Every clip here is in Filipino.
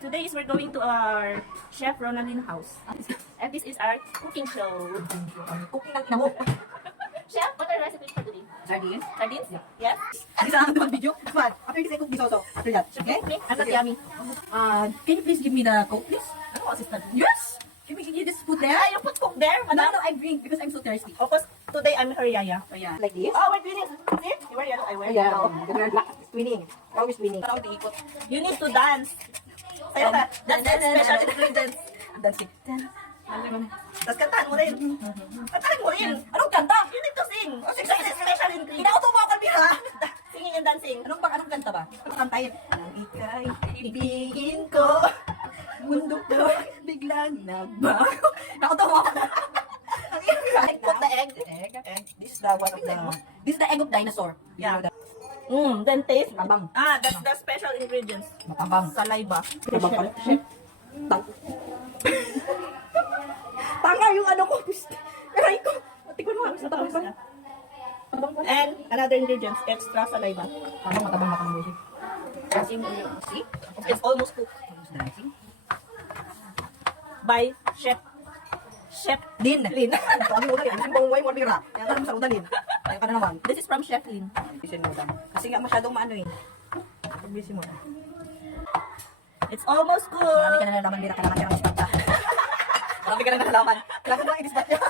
Today is we're going to our Chef Ronaldin house. And this is our cooking show. Cooking ng ina mo. Chef, what are the recipes for today? Sardines. Sardines? Yes. This is another video. But after this, I cook this also. After that. Okay? I'm not yummy. Can you please give me the coke, please? Ano assistant? Yes! Can you just put there? Ah, you put cook there, No, madam? no, I drink because I'm so thirsty. Of course, today I'm her yaya. So yeah. Like this? Oh, we're doing it. See? You wear yellow, I wear Yeah, yellow. the girl black is twinning. Always twinning. You need to dance. Sa'yo na. That's the special ingredients. Dancing. Tapos kantahan mo rin. Kantahan mo rin. Anong kanta? You need to sing. That's the special ingredients. Inauto mo ako, Bira! Singing and dancing. Anong kanta ba? Anong kantahin? Ang ika'y Ibigin ko. mundo ko biglang nagbago. Nauto mo ako. Ang ika'y Put the egg. Egg. This is the one of the... This is the egg of dinosaur. You Yeah. know that? Then taste. Matabang. Ah, that's the special ingredients. Matabang. Saliva. Matabang pala. Shit. Tanga yung ano ko. Aray ko. Tingnan mo. Matabang pala. And another ingredients, extra saliva. Matabang bullshit. See? It's almost cooked by Chef Lin. Lin. Sabi mo dali. Ang bangway mo, Bira. Kaya ka naman sa udan, Lin. Kaya ka na naman. This is from Chef Lin. Bisin mo lang. Kasi nga masyadong maano eh. Bisin mo. It's almost Marami cooked. ka na nalaman, Bira. Kailangan ka ng ispat ka. Marami ka na nalaman. Kailangan mo ang ispat niya.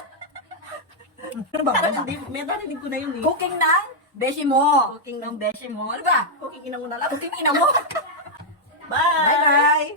Ano ba? Parang may narinig ko na yun eh. Cooking ng beshi mo. Cooking ng beshi mo. Ano ba? Cooking ina mo na lang. Cooking ina mo. Bye! Bye-bye.